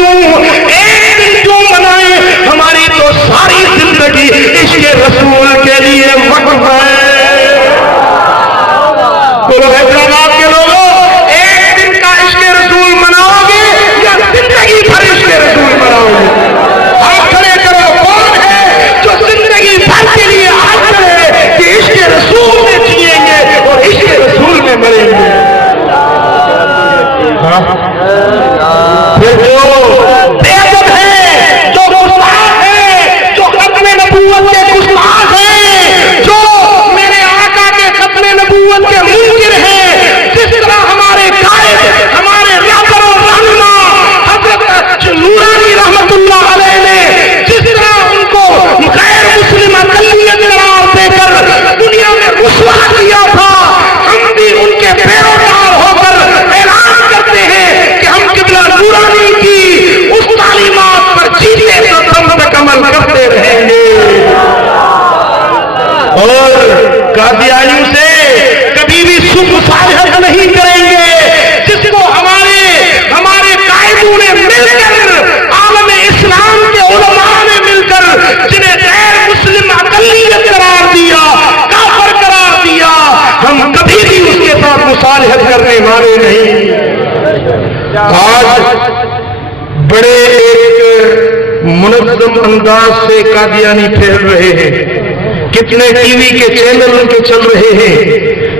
کیوں ایک دن کیوں منائیں، ہماری تو ساری زندگی عشق رسول کے لیے وقف ہے۔ بولو حیدرآباد کے لوگوں، ایک دن کا عشق رسول مناؤ گے یا زندگی بھر عشق رسول مناؤ گے؟ ہاتھ کھڑے کرو، کون ہے جو زندگی بھر کے لیے ہاتھ کھڑے کہ عشق رسول میں جیئیں گے اور عشق رسول میں مریں گے؟ پھر جو بے ادب ہے، جو گستاخ ہے، جو ختم نبوت کے گستاخ ہیں، جو میرے آقا کے ختم نبوت کے منکر ہیں، جس طرح ہمارے قائد، ہمارے رہبر و رہنما حضرت نورانی رحمت اللہ علیہ نے جس طرح ان کو غیر مسلم اقلیت قرار دے کر دنیا میں رسوا کیا تھا، ہم بھی ان کے پیروکار ہو کر اعلان کرتے ہیں کہ ہم قبلہ نورانی کی اس تعلیمات پر جیتے دم تک عمل کرتے رہیں گے، اور قادیانیوں سے کبھی بھی مصالحت نہیں کریں گے، جس کو ہمارے قائدوں نے مل کر، عالم اسلام کے علماء نے مل کر جنہیں غیر مسلم اقلیت قرار دیا، کافر قرار دیا، ہم کبھی بھی اس کے ساتھ مصالحت کرنے والے نہیں۔ آج بڑے ایک منظم انداز سے قادیانی پھیل رہے ہیں، کتنے ٹی وی کے چینل ان کے چل رہے ہیں،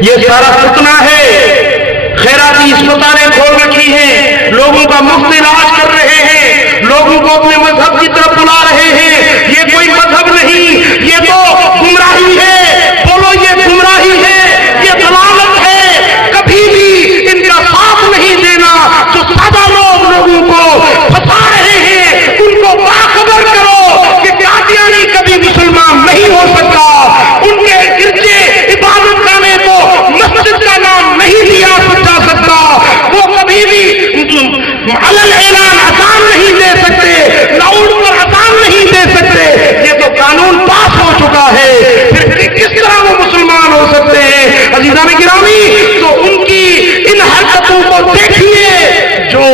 یہ سارا فتنہ ہے۔ خیراتی اسپتالیں کھول رکھی ہیں، لوگوں کا مفت علاج کر رہے ہیں، لوگوں کو اپنے مذہب کی طرف بلا رہے ہیں۔ یہ کوئی مذہب نہیں، یہ تو گمراہی ہے۔ بولو یہ گمراہی ہے، یہ ضلالت ہے۔ کبھی بھی ان کا ساتھ نہیں دینا، جو سادہ لوگوں کو پھنسا رہے ہیں، ان کو باخبر کرو کہ قادیانی کبھی مسلمان نہیں ہو سکتا، ان کے گرجے عبادت خانے کو مسجد کا نام نہیں دیا جا سکتا، وہ کبھی بھی علل اعلان اذان نہیں دے سکتے، لاؤڈ پر اذان نہیں دے سکتے، یہ تو قانون پاس ہو چکا ہے، پھر کس طرح وہ مسلمان ہو سکتے ہیں؟ عزیزان گرامی، تو ان کی ان حرکتوں کو دیکھیے، جو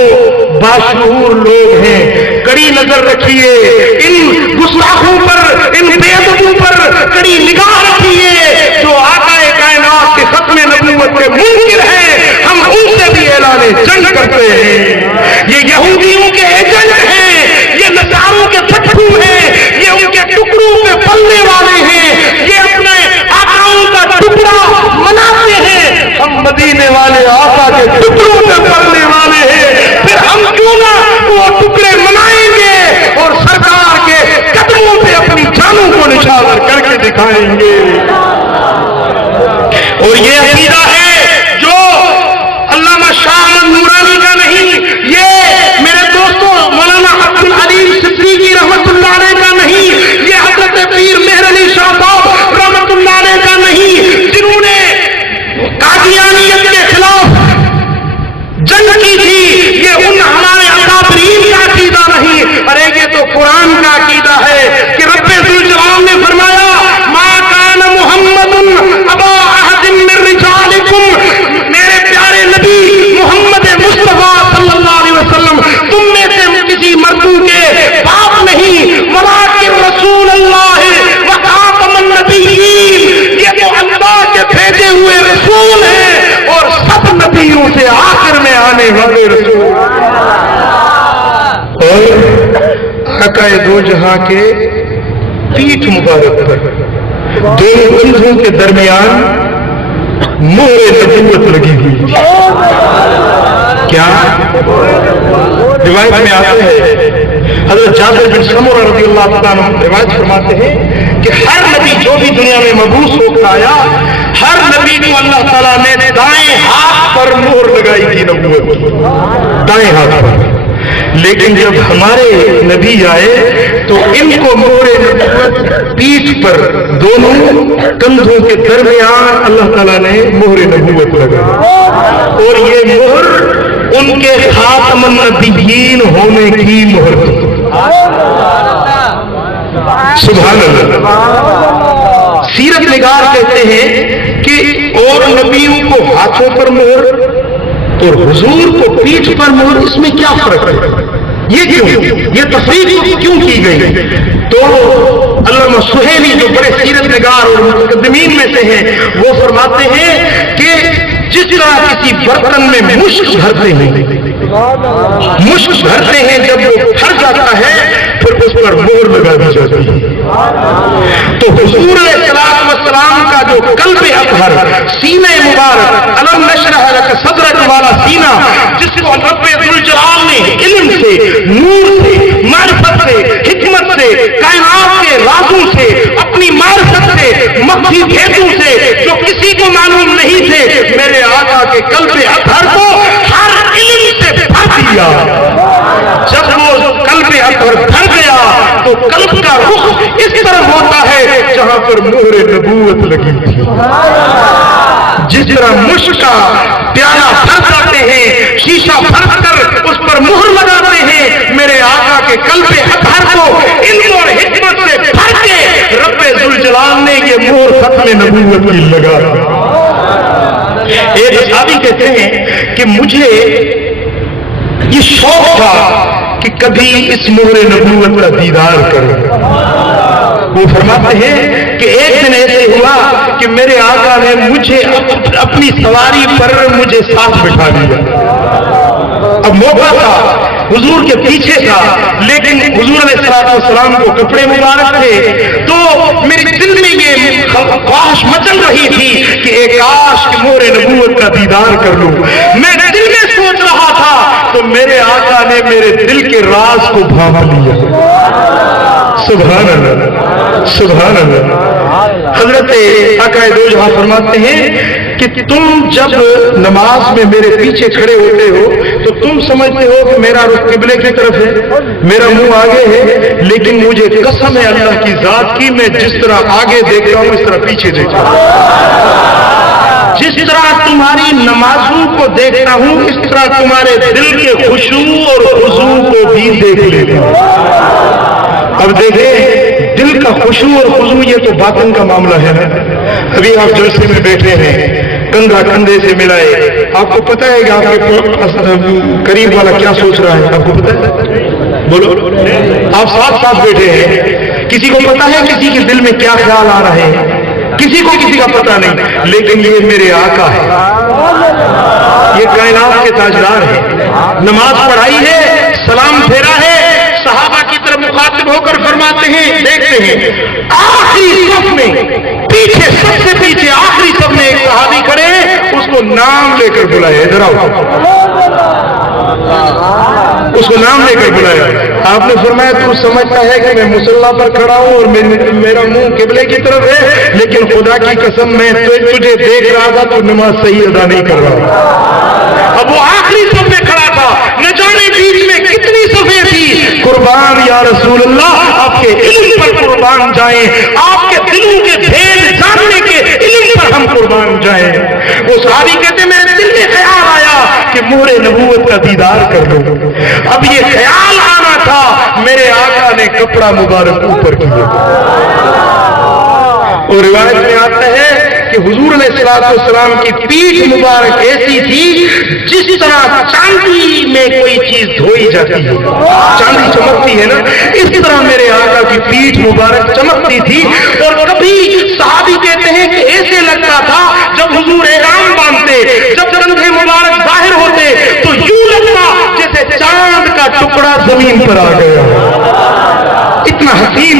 باشعور لوگ ہیں کڑی نظر رکھیے، ان گستاخوں پر، ان بے ادبوں پر کڑی نگاہ رکھیے، جو آقا کائنات کے ختم نبوت کے منکر ہیں، ہم ان سے بھی اعلان جنگ کرتے ہیں۔ یہ یہودیوں کے ایجنٹ ہیں، یہ نصاروں کے پٹھو ہیں، یہ ان کے ٹکڑوں پہ پلنے والے ہیں، یہ اپنے آقاؤں کا ٹکڑا مناتے ہیں، ہم مدینے والے آقا کے ٹکڑوں پہ پلنے والے ہیں، پھر ہم کیوں نہ وہ ٹکڑے منائیں گے اور سرکار کے قدموں پہ اپنی جانوں کو نشانور کر کے دکھائیں گے۔ اور یہ عقیدہ ہے جو علامہ شاہ احمد نورانی کا نہیں، یہ میرے دوستوں مولانا عبد العلیم صدیقی رحمت اللہ علیہ کا نہیں، یہ حضرت پیر مہر علی شاہ صاحب رحمت اللہ علیہ کا نہیں، جنہوں نے قادیانیت کے خلاف جنگ کی تھی، یہ ان ہمارے اکابرین کا عقیدہ نہیں، ارے یہ تو قرآن کا عقیدہ ہے کہ رب ذوالجلال نے فرمایا ما کان محمد ابا احد من رجالکم، میرے پیارے نبی محمد مصطفیٰ صلی اللہ علیہ وسلم تم میں سے کسی مردوں کے باپ نہیں، ولکن رسول اللہ وخاتم النبیین، یہ تو اللہ کے بھیجے ہوئے رسول ہیں اور سب نبیوں سے آخر میں آنے والے رسول، اور آقا دو جہاں کے پیٹھ مبارک پر دونوں کندھوں کے درمیان مہر نبوت لگی ہوئی، کیا روایت میں آتے ہیں، حضرت جابر بن سمرہ رضی اللہ تعالیٰ عنہ روایت فرماتے ہیں کہ ہر نبی جو بھی دنیا میں مبعوث ہو کر آیا، ہر نبی کو اللہ تعالیٰ نے دائیں ہاتھ پر مہر لگائی تھی نبوت، دائیں ہاتھ پر، لیکن جب ہمارے نبی آئے تو ان کو مہر نبوت پیٹھ پر دونوں کندھوں کے درمیان اللہ تعالیٰ نے مہر نبوت لگائی، اور یہ مہر ان کے خاتم النبیین ہونے کی مہر تھی۔ سبحان اللہ۔ سیرت نگار کہتے ہیں کہ اور نبیوں کو ہاتھوں پر مہر اور حضور کو پیٹھ پر مہر، اس میں کیا فرق ہے؟ یہ کیوں؟ یہ تفریق کیوں کی گئی؟ تو علامہ سہیلی جو بڑے سیرت نگار اور متقدمین میں سے ہیں وہ فرماتے ہیں کہ جس طرح کسی برتن میں مشک بھرتے ہیں جب وہ بھر جاتا ہے پھر اس پر مہر لگا دی جاتی ہے. تو حضور علیہ السلام کا جو قلب اطہر سینہ مبارک الم نشرح لک صدرک والا سینہ جس کو رب ذوالجلال نے علم سے نور سے معرفت سے حکمت سے کائنات کے رازوں سے اپنی معرفت سے مخفی بھیدوں سے جو کسی کو معلوم نہیں تھے میرے آقا کے قلب اطہر کو ہر علم سے بھر دیا. جب وہ قلب اطہر بھر گیا تو قلب کا رخ اس طرح ہوتا ہے جہاں پر مہر نبوت لگی تھی. جس طرح مشک کا پیالہ بھر جاتے ہیں شیشہ بھر کر اس پر مہر لگاتے ہیں میرے آقا کے قلب اطہر کو علم اور حکمت سے بھر کے رب ذوالجلال نے یہ مہر ختم نبوت کی لگا. ایک صحابی کہتے ہیں کہ مجھے یہ شوق تھا کہ کبھی اس مہر نبوت کا دیدار کروں. وہ فرماتے ہیں کہ ایک دن ایسے ہوا کہ میرے آقا نے مجھے اپنی سواری پر مجھے ساتھ بٹھا دیا. اب موقع تھا حضور کے پیچھے تھا لیکن حضور علیہ السلام کو کپڑے مبارک تھے تو میرے دل میں یہ خواہش مچل رہی تھی کہ ایک کاش کہ مہر نبوت کا دیدار کر لوں. میں دل میں سوچ رہا تھا تو میرے آقا نے میرے دل کے راز کو بھانپ لیا. سبحان اللہ سبحان اللہ. حضرت آقا دو جہاں فرماتے ہیں کہ تم جب نماز میں میرے پیچھے کھڑے ہوتے ہو تو تم سمجھتے ہو کہ میرا رخ قبلے کی طرف ہے میرا منہ آگے ہے لیکن مجھے قسم ہے اللہ کی ذات کی میں جس طرح آگے دیکھتا ہوں اس طرح پیچھے دیکھتا ہوں. جس طرح تمہاری نمازوں کو دیکھتا ہوں اس طرح تمہارے دل کے خشوع اور خضوع کو بھی دیکھ لیتا ہوں. اب دیکھیں دل کا خشوع اور خضوع یہ تو باطن کا معاملہ ہے نا. ابھی آپ جلسے میں بیٹھے ہیں کندھا کندھے سے ملائے آپ کو پتا ہے کہ آپ کے قریب والا کیا سوچ رہا ہے آپ کو پتا ہے؟ بولو. آپ ساتھ ساتھ بیٹھے ہیں کسی کو پتا ہے کسی کے دل میں کیا خیال آ رہے ہیں کسی کو کسی کا پتا نہیں لیکن یہ میرے آقا ہے یہ کائنات کے تاجدار ہیں. نماز پڑھائی ہے سلام پھیرا ہے صحابہ کی طرف مخاطب ہو کر فرماتے ہیں دیکھتے ہیں آخری صف میں پیچھے سب سے پیچھے آخری صف میں ایک صحابی کھڑے اس کو نام لے کر بلایا. ادھر آؤ. اس کو نام لے کر بلایا. آپ نے فرمایا تو سمجھتا ہے کہ میں مصلی پر کھڑا ہوں اور میرا منہ قبلے کی طرف ہے لیکن خدا کی قسم میں تجھے دیکھ رہا تھا تو نماز صحیح ادا نہیں کر رہا. اب وہ آخری صف میں کھڑا تھا نہ جانے بیچ میں کتنی صفیں تھی. قربان یا رسول اللہ آپ کے علم پر قربان جائیں آپ کے دلوں کے بھید جاننے کے علم پر ہم قربان جائیں. وہ صحابی کہتے میرے دل میں خیال آیا کہ مہر نبوت کا دیدار کر لوں. اب یہ خیال آنا تھا میرے آقا نے کپڑا مبارک اوپر کیا اور روایت میں آتا ہے کہ حضور علیہ السلام کی پیٹھ مبارک ایسی تھی جس طرح چاندی میں کوئی چیز دھوئی جاتی ہے چاندی چمکتی ہے نا اس طرح میرے آقا کی پیٹھ مبارک چمکتی تھی. اور کبھی صحابی کہتے ہیں کہ ایسے لگتا تھا جب حضور احرام باندھتے جب کندھے مبارک ظاہر ہوتے تو یوں لگتا جیسے چاند کا ٹکڑا زمین پر آ گیا. اتنا حسین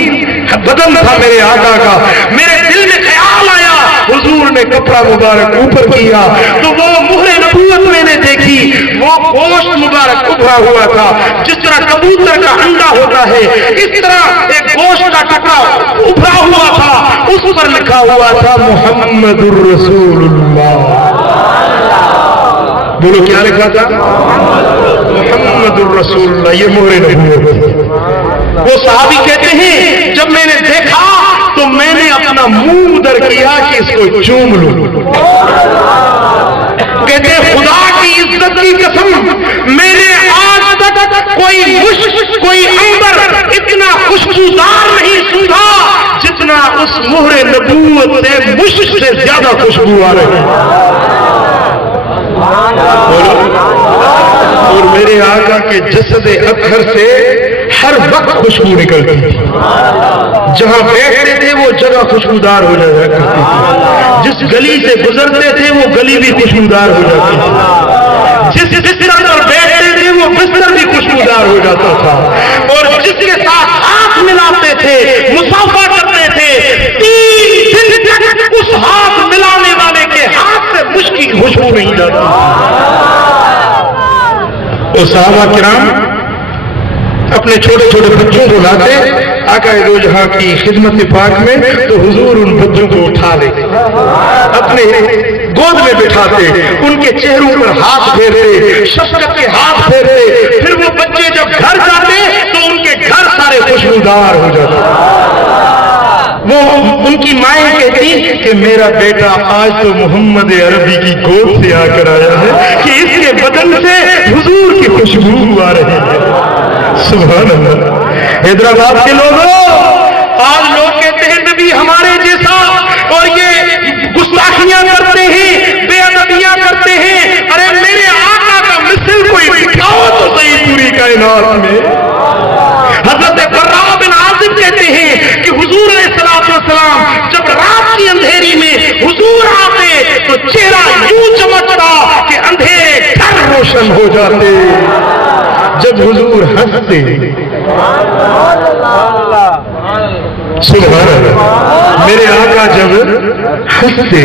بدن تھا میرے آقا کا. میرے دل میں خیال آیا حضور نے کپڑا مبارک اوپر کیا تو وہ مہر نبوت میں نے دیکھی وہ گوشت مبارک ابھرا ہوا تھا جس طرح کبوتر کا انڈا ہوتا ہے اس طرح ایک گوشت کا ٹکڑا ابھرا ہوا تھا اس پر لکھا ہوا تھا محمد الرسول اللہ. بولو کیا لکھا تھا محمد الرسول اللہ. یہ مہر نبوت. وہ صحابی کہتے ہیں جب میں نے دیکھا تو میں نے اپنا منہ ادھر کیا کہ اس کو چوم لوں. کہتے خدا کی عزت کی قسم میں نے آج تک کوئی مشک کوئی عنبر اتنا خوشبودار نہیں سوندھا جتنا اس مہر نبوت سے مشک سے زیادہ خوشبو آ رہی ہے. اور میرے آقا کے جسد اطہر سے ہر وقت خوشبو نکلتی تھی، جہاں بیٹھتے تھے وہ جگہ خوشبودار ہو جایا کرتی تھی، جس گلی سے گزرتے تھے وہ گلی بھی خوشبودار ہو جاتی تھی، جس بستر پر بیٹھتے تھے وہ بستر بھی خوشبودار ہو جاتا تھا، اور جس کے ساتھ ہاتھ ملاتے تھے، مصافحہ کرتے تھے، 3 دن تک اس ہاتھ ملانے والے کے ہاتھ سے مشکی خوشبو نہیں جاتی۔ اور صحابہ کرام اپنے چھوٹے چھوٹے بچوں کو لاتے آقا دو جہاں کی خدمت پاک میں، تو حضور ان بچوں کو اٹھا لیتے، اپنے گود میں بٹھاتے، ان کے چہروں پر ہاتھ پھیرتے، شفقت کے ہاتھ پھیرتے، پھر وہ بچے جب گھر جاتے تو ان کے گھر سارے خوشبودار ہو جاتے۔ وہ ان کی مائیں کہتی کہ میرا بیٹا آج تو محمد عربی کی گود سے آ کر آیا ہے کہ اس کے بدن سے حضور کی خوشبو آ رہی ہے۔ سبحان اللہ۔ حیدرآباد کے لوگوں، آج لوگ کہتے ہیں نبی ہمارے جیسا، اور یہ گستاخیاں کرتے ہیں، بے ادبیاں کرتے ہیں۔ ارے میرے آقا کا مثل کوئی دکھاؤ تو صحیح پوری کائنات میں۔ حضرت براء بن عازب کہتے ہیں کہ حضور علیہ السلام جب رات کی اندھیری میں حضور آتے تو چہرہ یوں چمکتا کہ اندھیرے گھر روشن ہو جاتے۔ جب حضور ہنستے، سبحان اللہ، میرے آقا جب ہنستے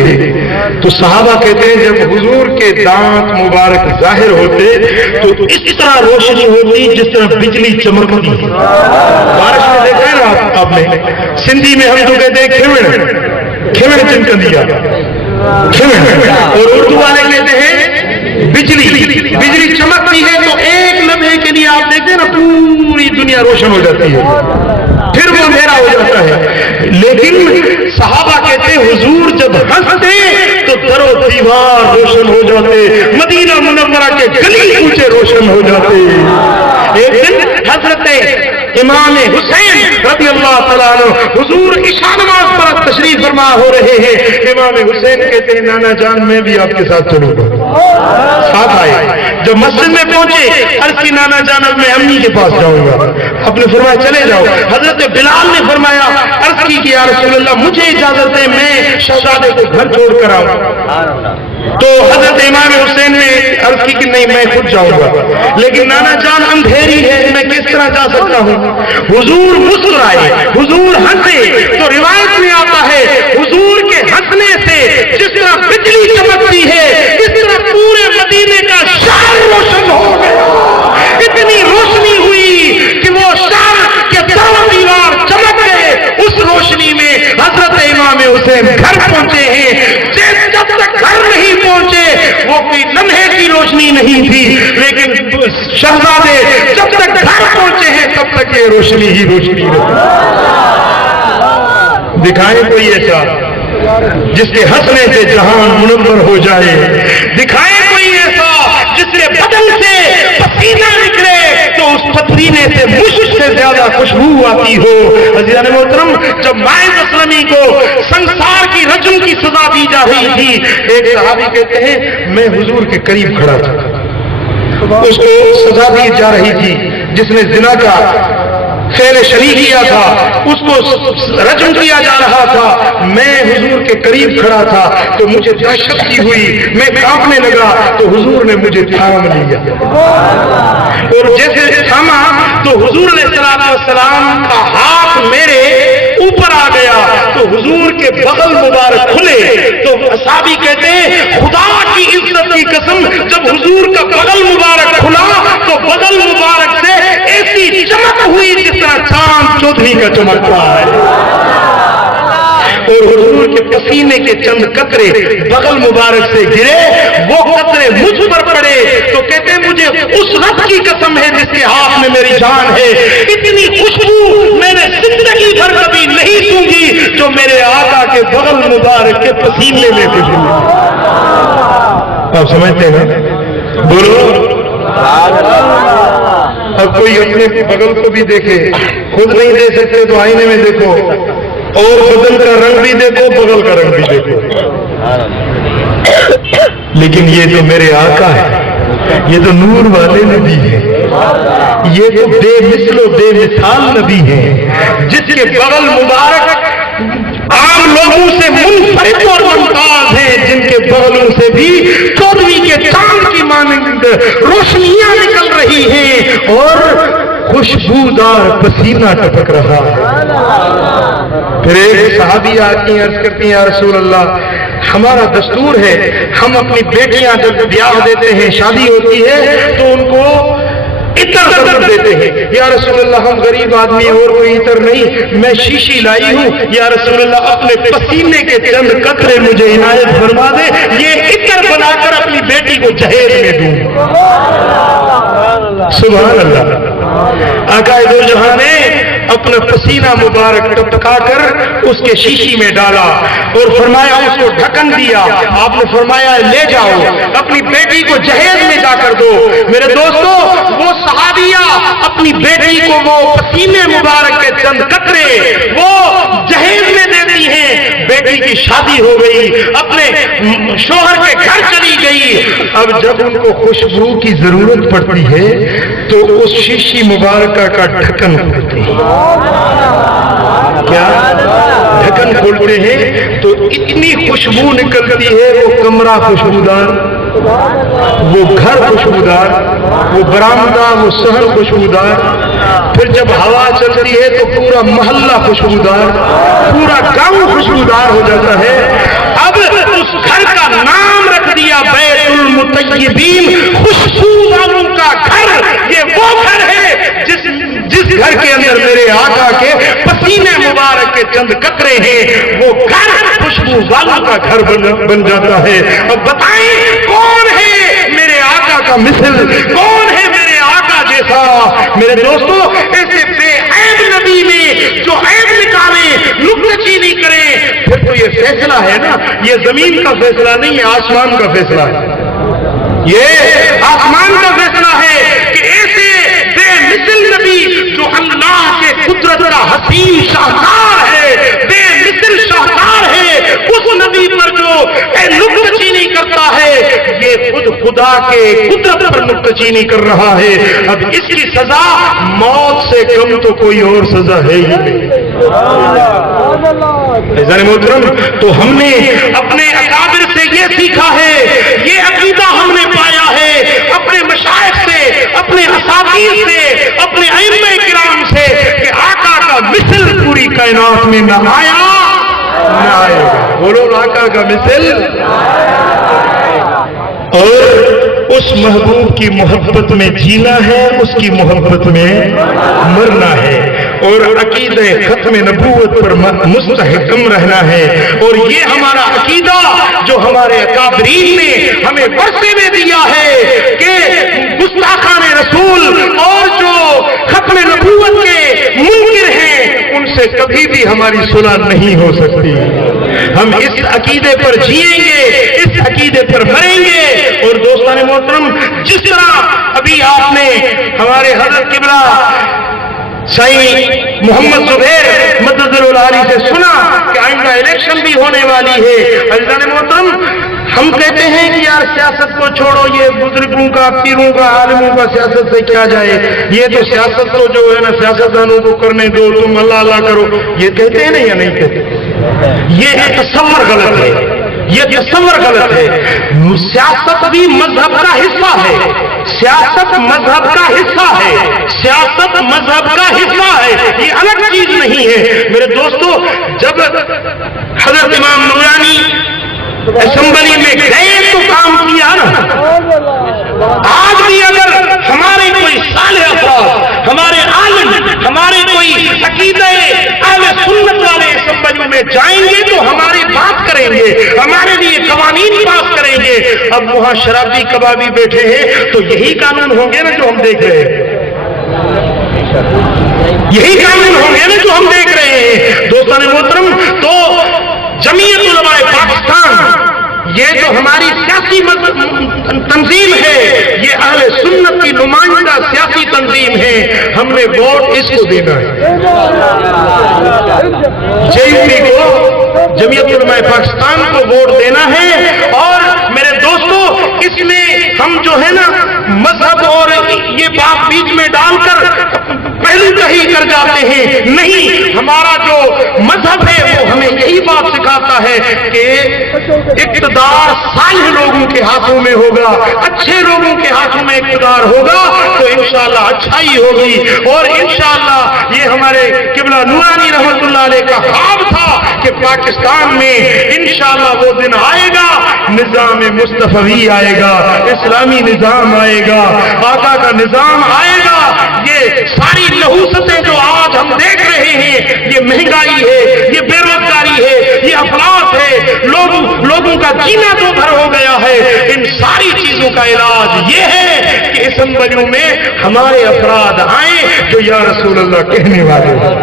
تو صحابہ کہتے ہیں جب حضور کے دانت مبارک ظاہر ہوتے تو اس طرح روشنی ہوتی جس طرح بجلی چمکتی۔ بارش میں دیکھا ہے نا آپ نے، سندھی میں ہم تو کہتے ہیں کھمڑ چمکندیا، اور اردو والے کہتے ہیں بجلی چمکتی ہے تو ایک لمحے کے لیے آپ دیکھتے ہیں نا پوری دنیا روشن ہو جاتی ہے، پھر وہ اندھیرا ہو جاتا ہے۔ لیکن صحابہ کہتے ہیں حضور جب ہنستے تو در و دیوار روشن ہو جاتے، مدینہ منورہ کے گلی کوچے روشن ہو جاتے۔ ایک دن حضرت امام حسین رضی اللہ تعالیٰ عنہ حضور عشاء نماز پر تشریف فرما ہو رہے ہیں، امام حسین کہتے ہیں نانا جان میں بھی آپ کے ساتھ چلوں گا، ساتھ آئے۔ جب مسجد میں پہنچے عرض کی نانا جان اب میں امی کے پاس جاؤں گا، آپ نے فرمایا چلے جاؤ۔ حضرت بلال نے فرمایا عرض کی کہ یا رسول اللہ مجھے اجازت ہے میں شہزادے کو گھر چھوڑ کر آؤں۔ تو حضرت امام حسین نے عرض کی کہ نہیں میں خود جاؤں گا، لیکن نانا جان اندھیری ہے میں کس طرح جا سکتا ہوں۔ حضور مسکرائے، حضور ہنسے، تو روایت میں آتا ہے حضور کے ہنسنے سے جس طرح بجلی چمکتی ہے اس طرح پورے مدینے کا شہر روشن ہو گیا۔ اتنی روشنی ہوئی کہ وہ شہر کے چاروں دیوار چمک گئے۔ اس روشنی میں حضرت امام حسین گھر پہنچے ہیں۔ جب تک گھر نہیں پہنچے وہ کوئی لمحے کی روشنی نہیں تھی، لیکن شہزادے جب تک گھر پہنچے ہیں تب تک یہ روشنی ہی روشنی رہی۔ دکھائیں کوئی ایسا جس کے ہنسنے سے جہان منور ہو جائے، دکھائیں کوئی ایسا جس کے بدن سے پسینہ نکلے تو اس پسینے سے مشک سے زیادہ خوشبو آتی ہو۔ عزیزان محترم، جب ماعز اسلمی کو سنسار کی رجم کی سزا دی جا رہی تھی، ایک صحابی کہتے ہیں میں حضور کے قریب کھڑا تھا، اس کو سزا دی جا رہی تھی جس نے زنا کا فعل شنیع کیا تھا، اس کو رجم کیا جا رہا تھا۔ میں حضور کے قریب کھڑا تھا تو مجھے دہشت کی ہوئی، میں کانپنے لگا تو حضور نے مجھے تھام لیا، اور جیسے تھاما تو حضور علیہ السلام کا ہاتھ میرے اوپر آ گیا تو حضور کے بغل مبارک کھلے۔ تو صحابی کہتے ہیں خدا کی عزت کی قسم جب حضور کا بغل مبارک کھلا تو بغل مبارک سے ایسی چمک ہوئی جس طرح چاند چودھری کا چمکتا ہے، اور حضور کے پسینے کے چند قطرے بغل مبارک سے گرے، وہ قطرے مجھ پر پڑے تو کہتے ہیں مجھے اس رب کی قسم ہے جس کے ہاتھ میں میری جان ہے، اتنی خوشبو میں نے زندگی بھر کبھی نہیں سونگھی جو میرے آقا کے بغل مبارک کے پسینے میں خوشبو۔ آپ سمجھتے ہیں نا؟ بولو۔ اب کوئی اپنے بغل کو بھی دیکھے، خود نہیں دے سکتے تو آئینے میں دیکھو، اور بدن کا رنگ بھی دیکھو، بغل کا رنگ بھی دیکھو۔ لیکن یہ تو میرے آقا ہے، یہ تو نور والے نبی ہیں، یہ تو بے مثل و بے مثال نبی ہیں، جس کے بغل مبارک عام لوگوں سے منفرد اور ممتاز ہیں، جن کے بغلوں سے بھی 14ویں کے چاند کی مانند روشنیاں نکل رہی ہیں اور خوشبودار پسینہ ٹپک رہا ہے۔ پھر ایک صحابی آتی ہیں، عرض کرتی ہیں یا رسول اللہ، ہمارا دستور ہے ہم اپنی بیٹیاں جب بیاہ دیتے ہیں، شادی ہوتی ہے تو ان کو عطر ضرور دیتے ہیں۔ یا رسول اللہ ہم غریب آدمی اور کوئی عطر نہیں، میں شیشی لائی ہوں، یا رسول اللہ اپنے پسینے کے چند قطرے مجھے عنایت فرما دے، یہ عطر بنا کر اپنی بیٹی کو جہیز میں دوں۔ سبحان اللہ۔ آقا دو جہاں نے اپنا پسینہ مبارک ٹپکا کر اس کے شیشی میں ڈالا اور فرمایا اس کو ڈھکن دیا۔ آپ نے فرمایا لے جاؤ اپنی بیٹی کو جہیز میں جا کر دو۔ میرے دوستو وہ صحابیہ اپنی بیٹی کو وہ پسینے مبارک کے چند قطرے وہ جہیز میں دیتی ہیں، بیٹی کی شادی ہو گئی، اپنے شوہر کے گھر چلی گئی۔ اب جب ان کو خوشبو کی ضرورت پڑتی ہے تو اس شیشی مبارکہ کا ڈھکن کھولتے ہیں۔ کیا ڈھکن کھولتے ہیں تو اتنی خوشبو نکلتی ہے، وہ کمرہ خوشبودار، وہ گھر خوشبودار، وہ برآمدہ، وہ صحن خوشبودار، پھر جب ہوا چلتی ہے تو پورا محلہ خوشبودار، پورا گاؤں خوشبودار ہو جاتا ہے۔ اب اس گھر کا نام رکھ دیا بیت المطیبین، خوشبو والوں کا گھر۔ یہ وہ گھر ہے جس گھر کے اندر میرے آقا کے پسینے مبارک کے چند قطرے ہیں، وہ گھر خوشبو والوں کا گھر بن جاتا ہے۔ اب بتائیں کون ہے میرے آقا کا مثل، کون ہے میرے آقا جیسا؟ میرے دوستو ایسے بے عیب نبی میں جو عیب نکالے، نکتہ چینی کرے، پھر تو یہ فیصلہ ہے نا، یہ زمین کا فیصلہ نہیں ہے، آسمان کا فیصلہ ہے، یہ آسمان کا فیصلہ ہے کہ ایسے بے مثل نبی جو اللہ کے قدرت کا حسین شاہکار ہے، بے مثل شاہکار ہے، اس نبی پر جو نکتہ چینی کرتا ہے یہ خود خدا کے قدرت پر نکتہ چینی کر رہا ہے۔ اب اس کی سزا موت سے کم تو کوئی اور سزا ہے ہی نہیں۔ عزیزان محترم، تو ہم نے اپنے اکابر سے یہ سیکھا ہے، یہ عقیدہ ہم نے پایا ہے اپنے مشائخ سے، اپنے اساتذہ سے، اپنے ائمہ کرام سے، کہ آقا کا مثل پوری کائنات میں نہ آیا نہ آئے گا۔ بولو آقا کا مثل۔ اور اس محبوب کی محبت میں جینا ہے، اس کی محبت میں مرنا ہے، اور عقیدہ ختم نبوت پر مستحکم رہنا ہے۔ اور یہ ہمارا عقیدہ جو ہمارے اکابرین نے ہمیں ورثے میں دیا ہے کہ گستاخان رسول اور جو ختم نبوت کے منکر ہیں ان سے کبھی بھی ہماری صلح نہیں ہو سکتی۔ ہم اس عقیدے پر جیئیں گے، اس عقیدے پر مریں گے۔ اور دوستان محترم، جس طرح ابھی آپ نے ہمارے حضرت قبلہ سائیں محمد زبیر مدد العالی سے سنا کہ آئندہ الیکشن بھی ہونے والی ہے۔ عزیزان محترم، ہم کہتے ہیں کہ یار سیاست کو چھوڑو، یہ بزرگوں کا، پیروں کا، عالموں کا، سیاست سے کیا جائے، یہ تو سیاست تو جو ہے نا سیاستدانوں کو کرنے دو، تم اللہ اللہ کرو، یہ کہتے ہیں نا یا نہیں کہتے؟ یہ تصور غلط ہے، یہ تصور غلط ہے۔ سیاست بھی مذہب کا حصہ ہے، سیاست مذہب کا حصہ ہے، سیاست مذہب کا حصہ ہے، یہ الگ چیز نہیں ہے۔ میرے دوستو، جب حضرت امام نورانی اسمبلی میں گئے تو کام کیا نا۔ آج بھی اگر ہمارے کوئی صالح افراد، ہمارے عالم، ہمارے کوئی عقیدہ اہل سنت والے اسمبلی میں جائیں گے تو ہماری بات کریں گے، ہمارے لیے قوانین پاس کریں گے۔ اب وہاں شرابی کبابی بیٹھے ہیں تو یہی قانون ہوں گے نا جو ہم دیکھ رہے ہیں، یہی قانون ہوں گے نا جو ہم دیکھ رہے ہیں۔ دوستان محترم، تو جمعیت علماء پاکستان یہ جو ہماری سیاسی تنظیم ہے، یہ اہل سنت کی نمائندہ سیاسی تنظیم ہے، ہم نے ووٹ اس کو دینا ہے، JUP کو، جمعیت علماء پاکستان کو ووٹ دینا ہے۔ اور دوستو اس میں ہم جو ہے نا مذہب اور یہ بات بیچ میں ڈال کر پہلو کہیں کر جاتے ہیں. نہیں، ہمارا جو مذہب ہے وہ ہمیں یہی بات سکھاتا ہے کہ اقتدار صالح لوگوں کے ہاتھوں میں ہوگا، اچھے لوگوں کے ہاتھوں میں اقتدار ہوگا تو انشاءاللہ اچھائی ہوگی. اور انشاءاللہ یہ ہمارے قبلہ نورانی رحمت اللہ علیہ کا خواب تھا کہ پاکستان میں انشاءاللہ وہ دن آئے گا، نظام مصطفی آئے گا، اسلامی نظام آئے گا، آقا کا نظام آئے گا. یہ ساری نحوستیں جو آج ہم دیکھ رہے ہیں، یہ مہنگائی ہے، یہ بے روزگاری ہے، یہ افلاس ہے، لوگوں کا جینا تو گھر ہو گیا ہے. ان ساری چیزوں کا علاج یہ ہے کہ اسمبلیوں میں ہمارے افراد آئیں جو یا رسول اللہ کہنے والے ہوں،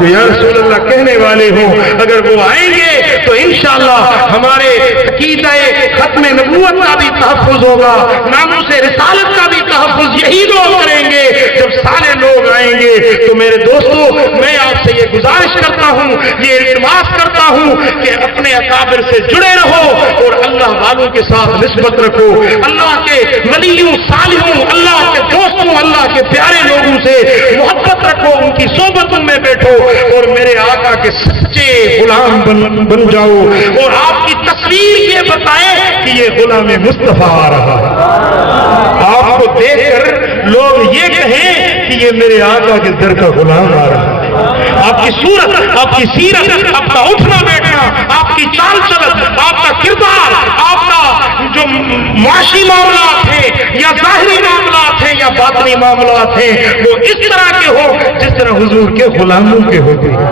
جو یا رسول اللہ کہنے والے ہوں. اگر وہ آئیں گے تو انشاءاللہ ہمارے عقیدہ ختم نبوت کا بھی تحفظ ہوگا، ناموس رسالت کا بھی تحفظ یہی لوگ کریں گے. جب سارے لوگ آئیں گے تو میرے دوستو میں آپ سے یہ گزارش کرتا ہوں، یہ التماس کرتا ہوں کہ اپنے اکابر سے جڑے رہو اور اللہ والوں کے ساتھ نسبت رکھو، اللہ کے ولیوں صالحوں، اللہ کے دوستوں، اللہ کے پیارے لوگوں سے محبت رکھو، ان کی صحبتوں میں بیٹھو اور میرے آقا کے سچے غلام بن جاؤ. اور آپ کی تصویر یہ بتائے کہ یہ غلام مصطفیٰ آ رہا ہے، آپ کو دیکھ کر لوگ یہ کہیں کہ یہ میرے آقا کے در کا غلام آ رہا ہے. آپ کی صورت، آپ کی سیرت، آپ کا اٹھنا بیٹھنا، آپ کی چال چلن، آپ کا کردار، آپ کا جو معاشی معاملات ہیں یا ظاہری معاملات ہیں یا باطنی معاملات ہیں وہ اس طرح کے ہو جس طرح حضور کے غلاموں کے ہوتے ہیں.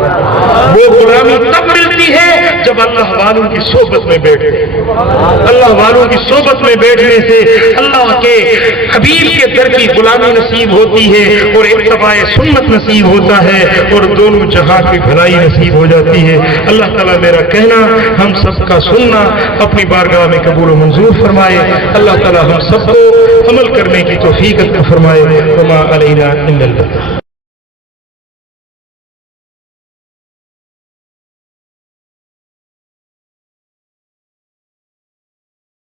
وہ غلامی تب ملتی ہے جب اللہ والوں کی صحبت میں بیٹھے. اللہ والوں کی صحبت میں بیٹھنے سے اللہ کے حبیب کے در کی غلامی نصیب ہوتی ہے اور اتباع سنت نصیب ہوتا ہے اور دونوں جہاں کی بھلائی نصیب ہو جاتی ہے. اللہ تعالیٰ میرا کہنا، ہم سب کا سننا اپنی بارگاہ میں قبول و منظور فرمائے. اللہ تعالیٰ ہم سب کو عمل کرنے کی توفیق عطا فرمائے. وما علینا الا البلاغ.